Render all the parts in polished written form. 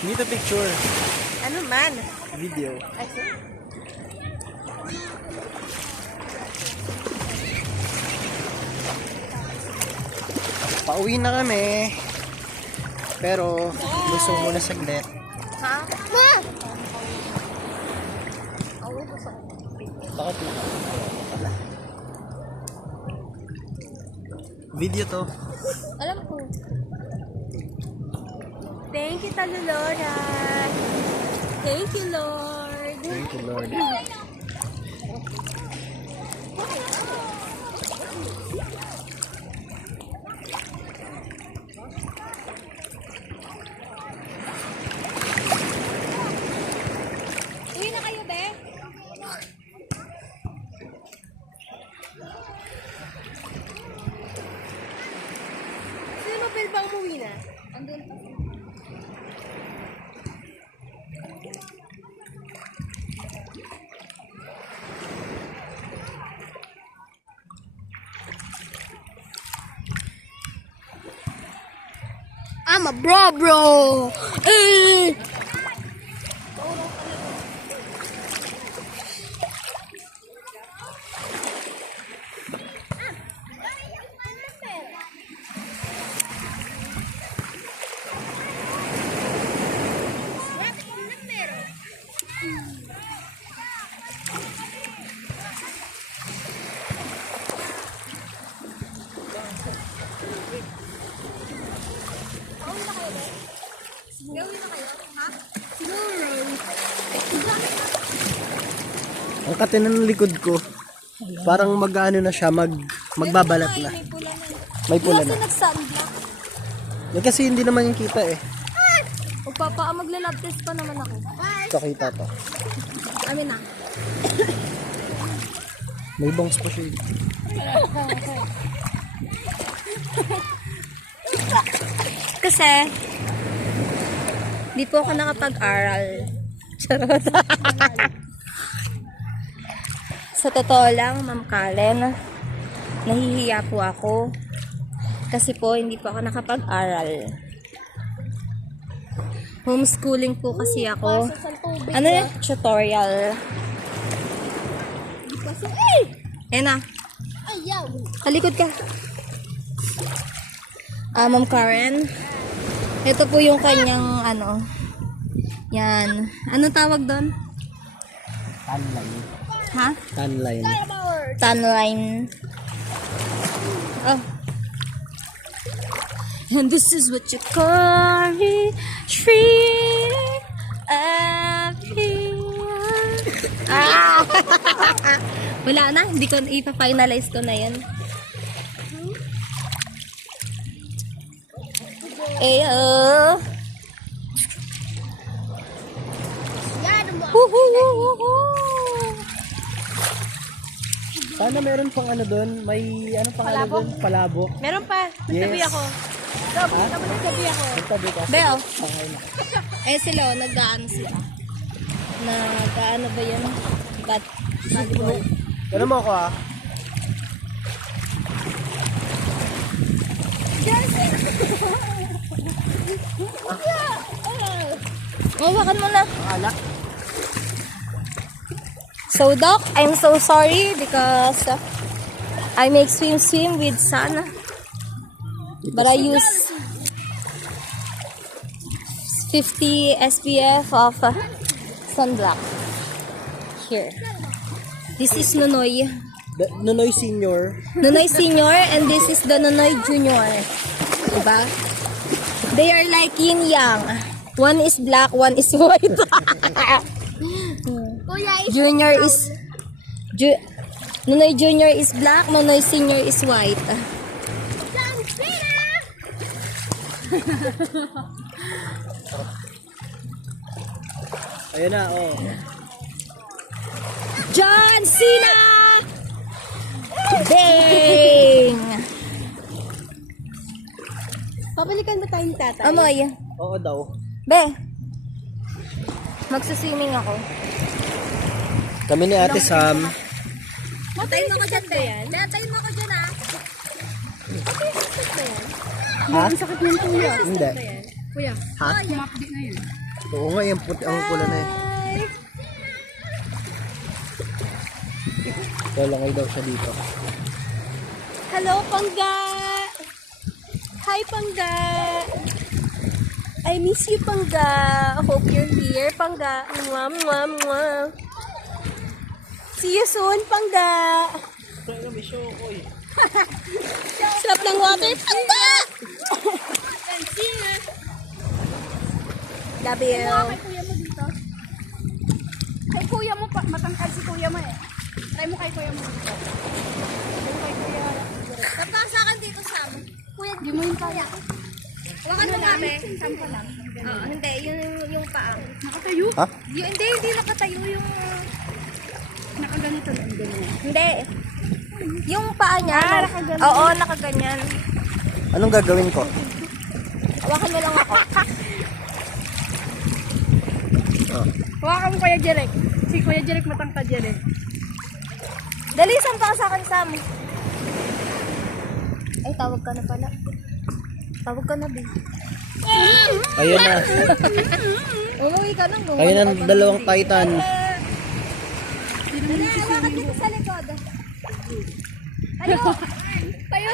Hindi to picture. Ano man? Video. Ay, sorry. Pauwi na kami. Pero, gusto muna saglit. Ha? Bakit na? Wala. Video to. Alam ko. Thank you, Talo Laura. Thank you, Lord. Thank you, Lord. Uwi na kayo, be? Sino mo pwede bang umuwi na? Andun pa. I'm a bro. Eh! Gawin na kayo, ha? Siguro. Ang kate ng likod ko. Parang mag-ano na siya, magbabalat na. May pula na. May pula na. Kasi nag-sunblock. Yan kasi hindi naman yung kita eh. Magla-lab test pa naman ako. Ito kita to. Amin na. May bangs pa siya. Kasi, di po ako nakapag-aral. Charot. Sa totoo lang, Ma'am Karen, nahihiya po ako. Kasi po, hindi po ako nakapag-aral. Homeschooling po kasi ako. Ano yun? Tutorial. Ayan na. Talikod ka. Ma'am Karen, ito po yung kanyang ano. Yan. Anong tawag doon? Tanline. Ha? Tanline. Tanline. Oh. And this is what you call me, treat Ah! Wala na, hindi ko ipa-finalize ko na yan. Eyo. Sana meron pang ano doon, may ano pang ano doon, palabok. Meron pa, nagtabi Yes. ako. Nagtabi ako. Nagtabi ka. Beo. Okay na. Eh sila, nag-ano sila. Nag-ano ba yun? Volleyball. Ano mo ako ah? Mawakan mo na. Alak. So Doc, I'm so sorry because I make swim with sun. But I use 50 SPF of sunblock. Here. This is Nonoy. The Nonoy Senior. Nonoy Senior and this is the Nonoy Junior. Diba? They are like yin-yang. One is black, one is white. Junior is... Nonoy Junior is black, Nonoy Senior is white. Ayun na, oh. John Cena! Bang! Pabalikan ba tayong tatay? Amoy. Oo daw. Be, magsuswimming ako. Kami ni Ate Sam. Tayo mo ko dyan, Be. Tayo mo ko dyan, ha? Ha? Ang sakit ng tuya. Hindi. Kuya, Ha? kumapdi na yun. Oo nga, yung puti ang pula na eh. Hi! Lalangay daw siya dito. Hello, Pangga! Hi, Pangga! I miss you, Pangga. Hope you're here, Pangga. Mwah, mwah, mwah. See you soon, Pangga. Sarap ng water, Pangga! Love you. Kay kuya mo dito. Kay kuya mo, matangkad si kuya mo eh. Try mo kay kuya mo dito. Try mo kay kuya. Tapos sa akin dito, Sam. Kuya, Di mo yung kaya. wakan mo kami. Sam pa lang. Hindi, yung paa. Nakatayo. Ha? Hindi nakatayo yung... Nakaganito lang din niya. Hindi. Yung paa niya. nakaganyan. Oo, nakaganyan. Anong gagawin ko? Hawakan mo lang ako. Hawakan mo Kuya Jerek. Si Kuya Jerek matangkad yan eh. Dali, sampa ka sa akin, Sam. Ay, tawag ka na pala. Tawag ka na, babe. Ayun na. Umuwi ka na. Ayun ang dalawang titan. Dali, hawakan dito sa likod. Tayo! Tayo!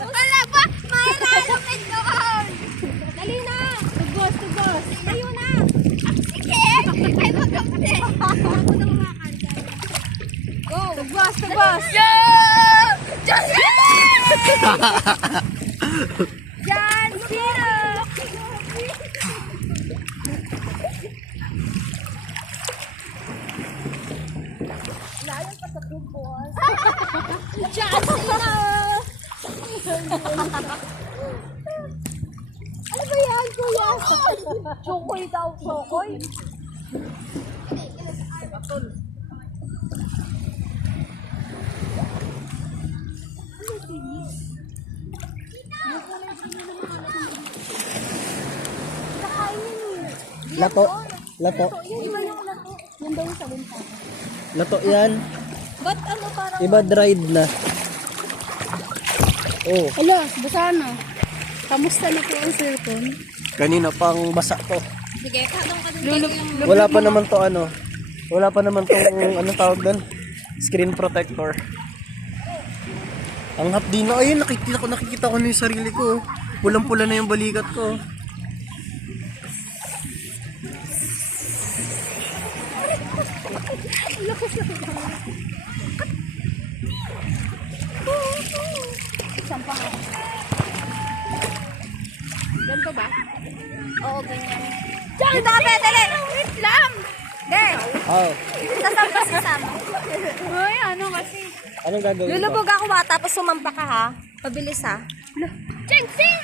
Wala ba? Mahilalapit doon! Dali na! Tugos, tugos. Tayo na! Sige! Ay, magkampi! Ako na umakan. Go! Tugos, tugos. John Cena! Layo pa sa tubos. John Cena! Ano ba yan, kuya? Chokoy daw, chokoy. Lato. Lato. Iba yung lato. Yan daw yung sa winta. Lato yan. Ba't ano parang... Iba dried na. Oh, Ala, basa na. Kamusta na po ang cellphone? kanina pang basa to. Sige, tanong ka Lulub, Wala pa naman to ano. Wala pa naman tong anong tawag doon? Screen protector. Ang hapdi na. Ayun, nakikita ko na yung sarili ko. Pulang-pula na yung balikat ko. Ganito ba? Oo, ganyan. Diyan! Dami, dali! Wait lang! There! Oh, Sasampa si Sam. Ay, ano kasi? anong gagawin ko? Lulubog ako tapos sumampa ka ha. Pabilis ha. 1,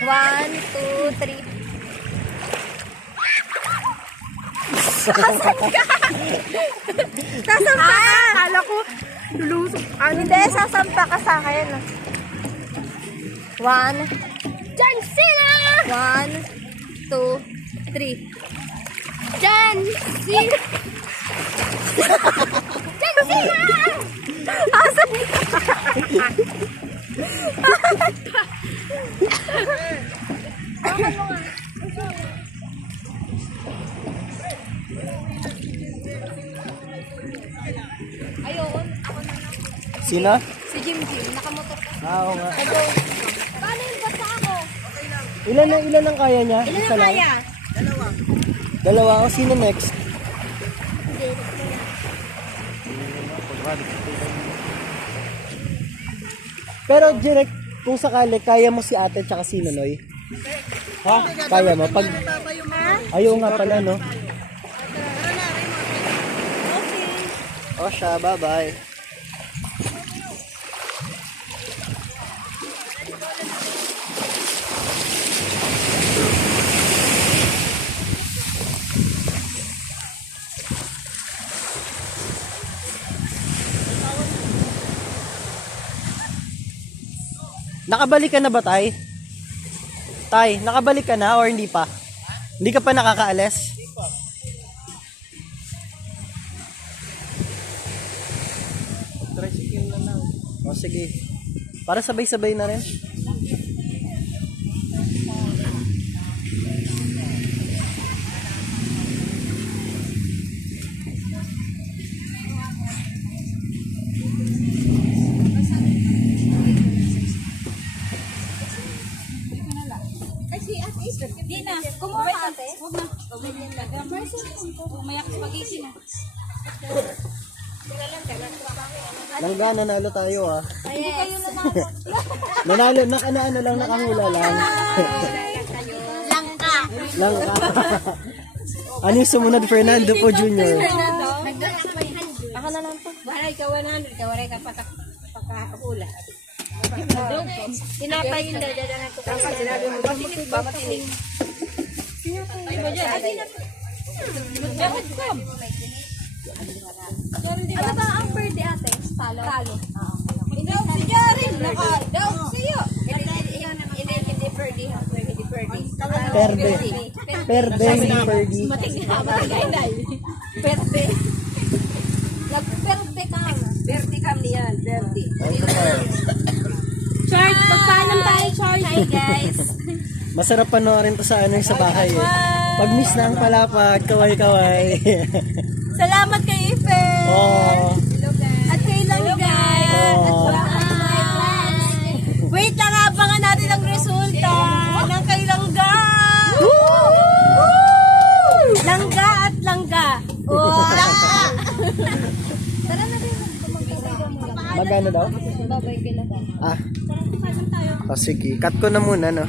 2, 3. Sasampa ka! Sasampa ka! Akala ko, lulusok. Hindi, sasampa ka sa akin. 1, John Cena! 1, 2, 3. John Cena! John Cena! Asan ka? Ayun, ako na lang. Sino? Si Jim, nakamotor ka. Oo nga. Paano yung basta ako? Ilan ang kaya niya? Ilan Isa na lang? kaya? Dalawa. O, sino next? Pero direct, kung sakali, kaya mo si ate tsaka si Nonoy? Ha? Kaya mo? Pag... Ayaw nga pala, no? O siya, bye-bye. Nakabalik ka na ba, Tay? Tay, nakabalik ka na or hindi pa? Hindi ka pa nakakaalis? Hindi pa. Tricycle na lang. O sige. Para sabay-sabay na rin. Kumuha ka ate. Huwag na. Umayak sa pag-isi na. Langga, nanalo tayo ah. Hindi kayo nanalo. Nanalo, ano lang, nakahula lang. Langka. Langga. Ano yung sumunod, Fernando po Jr.? Ako na lang po. Bahala ikaw 100. Kawaray ka pakahula. Tinapay yun dadadangan ko. Tapos sinabi mo, matinig ba? Matinig. Ay mo dyan. Bakit ko? Ano ba ang birthday ate? Talo. Talo. Ikaw si Jaren. Naka-daw sa'yo. Hindi birthday ha. Hindi birthday. Perde. Perde, hindi perdi. Matigil ha. Birthday. Nag-birthday ka. Birthday kami yan. Birthday. Chart, magpaalam tayo, Chart. Hi guys. Masarap panoorin to sa ano sa bahay eh. Pag miss na ang palapag, kaway-kaway. Salamat kay Ife. Oh. At kay Langga. Oh. Wait lang, abangan natin ang resulta ng kay Langga. Langga at Langga. Oh, Langga. Tara na rin. Magano daw? Babay ka na ba? Ah. Oh, sige, cut ko na muna no.